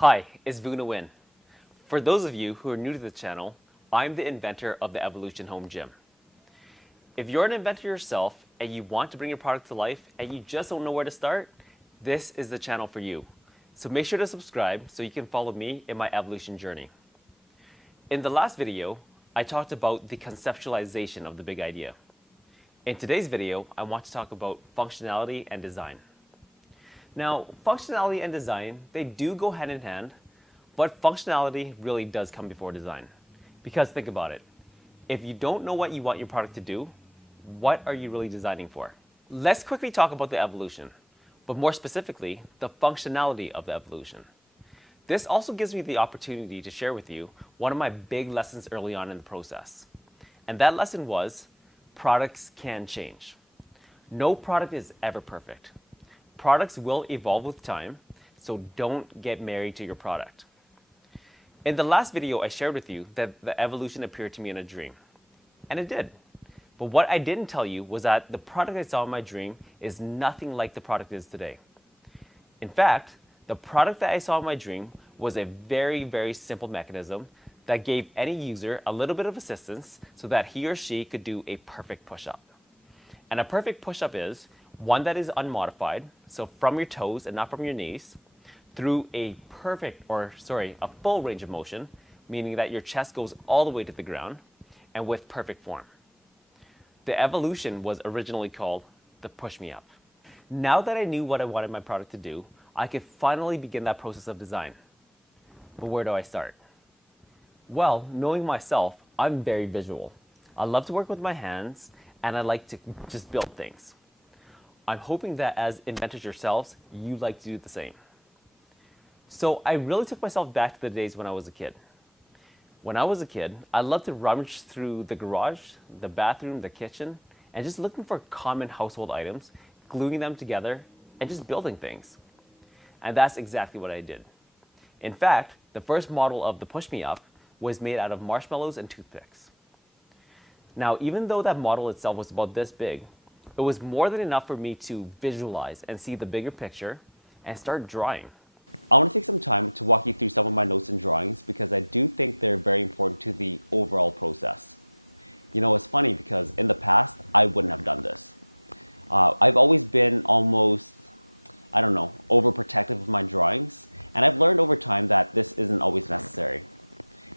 Hi, it's Vuna Win. For those of you who are new to the channel, I'm the inventor of the Evolution Home Gym. If you're an inventor yourself and you want to bring your product to life and you just don't know where to start, this is the channel for you. So make sure to subscribe so you can follow me in my evolution journey. In the last video, I talked about the conceptualization of the big idea. In today's video, I want to talk about functionality and design. Now, functionality and design, they do go hand in hand, but functionality really does come before design. Because think about it. If you don't know what you want your product to do, what are you really designing for? Let's quickly talk about the evolution, but more specifically, the functionality of the evolution. This also gives me the opportunity to share with you one of my big lessons early on in the process. And that lesson was, products can change. No product is ever perfect. Products will evolve with time, so don't get married to your product. In the last video, I shared with you that the evolution appeared to me in a dream. And it did. But what I didn't tell you was that the product I saw in my dream is nothing like the product is today. In fact, the product that I saw in my dream was a very, very simple mechanism that gave any user a little bit of assistance so that he or she could do a perfect push-up. And a perfect push-up is one that is unmodified, so from your toes and not from your knees, through a full range of motion, meaning that your chest goes all the way to the ground, and with perfect form. The evolution was originally called the push me up. Now that I knew what I wanted my product to do, I could finally begin that process of design. But where do I start? Well, knowing myself, I'm very visual. I love to work with my hands, and I like to just build things. I'm hoping that as inventors yourselves, you like to do the same. So I really took myself back to the days when I was a kid. When I was a kid, I loved to rummage through the garage, the bathroom, the kitchen, and just looking for common household items, gluing them together, and just building things. And that's exactly what I did. In fact, the first model of the Push Me Up was made out of marshmallows and toothpicks. Now, even though that model itself was about this big, it was more than enough for me to visualize and see the bigger picture and start drawing. I want to take some time to walk you through some of my notes and drawings because I do think they're very important to the overall process. You know, it's funny because in the past, I wouldn't have done this. I've always been almost, overprotective of my drawings, and I've learned over time that this isn't always necessary.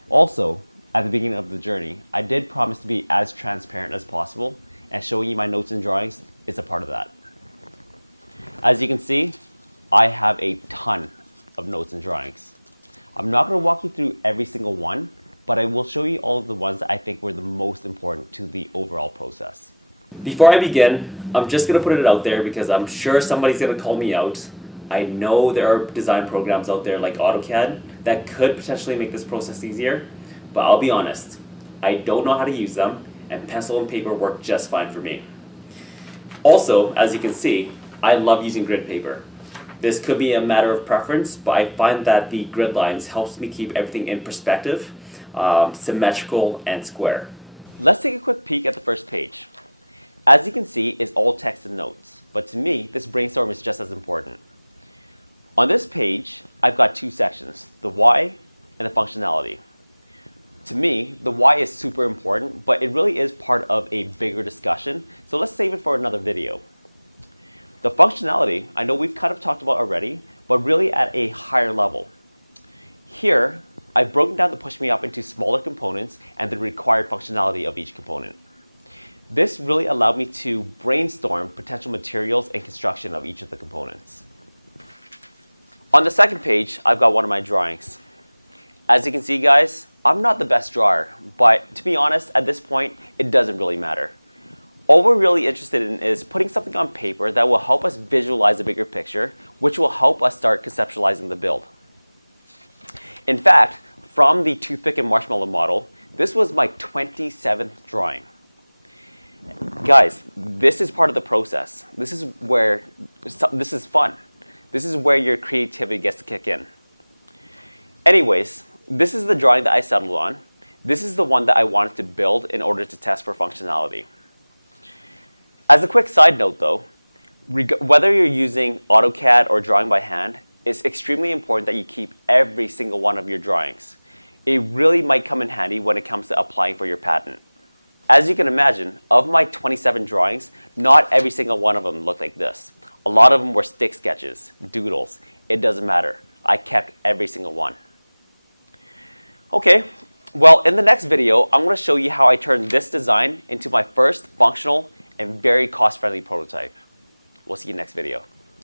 Also, at the beginning of the journey, I did promise to be as transparent as possible, and showing you my notes and drawings is a part of that. As you can see, I have a ton of notes and drawings. I'm not going to walk you through every single one, but I will show you all of the ones that I think were the most important to the overall process. Before I begin, I'm just going to put it out there because I'm sure somebody's going to call me out. I know there are design programs out there like AutoCAD that could potentially make this process easier, but I'll be honest, I don't know how to use them, and pencil and paper work just fine for me. Also, as you can see, I love using grid paper. This could be a matter of preference, but I find that the grid lines helps me keep everything in perspective, symmetrical and square. Let's take a quick peek at the first page. As you can see, it's all text and notes, but to me, this brainstorm is just as important. On this page, I've got two sections, the why and the functionality. To me, the why is super important, but it really is part of a bigger discussion, so let's save it for another video. The functionality, I know we've kind of talked about already, but really at a higher level. Here, I've broken down the Push Me Up into smaller components and the required functionality of each component. This really allowed me to brainstorm potential materials and construction of each of the components. On the second page, I've got one of my drawings. As you can see, guys, I'm not the best drawer, but to be honest, at this point, it doesn't really matter. All we're really interested in is putting something on paper that will help us visualize a bigger picture, which will help us start conceptualizing the build. In fact, from the toothpick and marshmallow model, this was my 27th drawing. Guys, this is part of the process. This is fun. This is where your creativity gets to kick in. Anyways, this is the drawing that I settled on. This is the one that I wanted to build in order to test for functionality. As a quick side note though, whether you're using AutoCAD or drawing by hand, it's extremely important that you keep every single one of your drawings. It really might come in handy when it comes to applying for your patent. As you can imagine, of my 27 drawings, not every single one of them looked like this. A lot of them were stick sketches, doodles. It doesn't matter. I kept every single one. Okay, well, in the next video, I'm going to show you how I turned this design into my first functional and very cost-friendly prototype. We'll see you next video.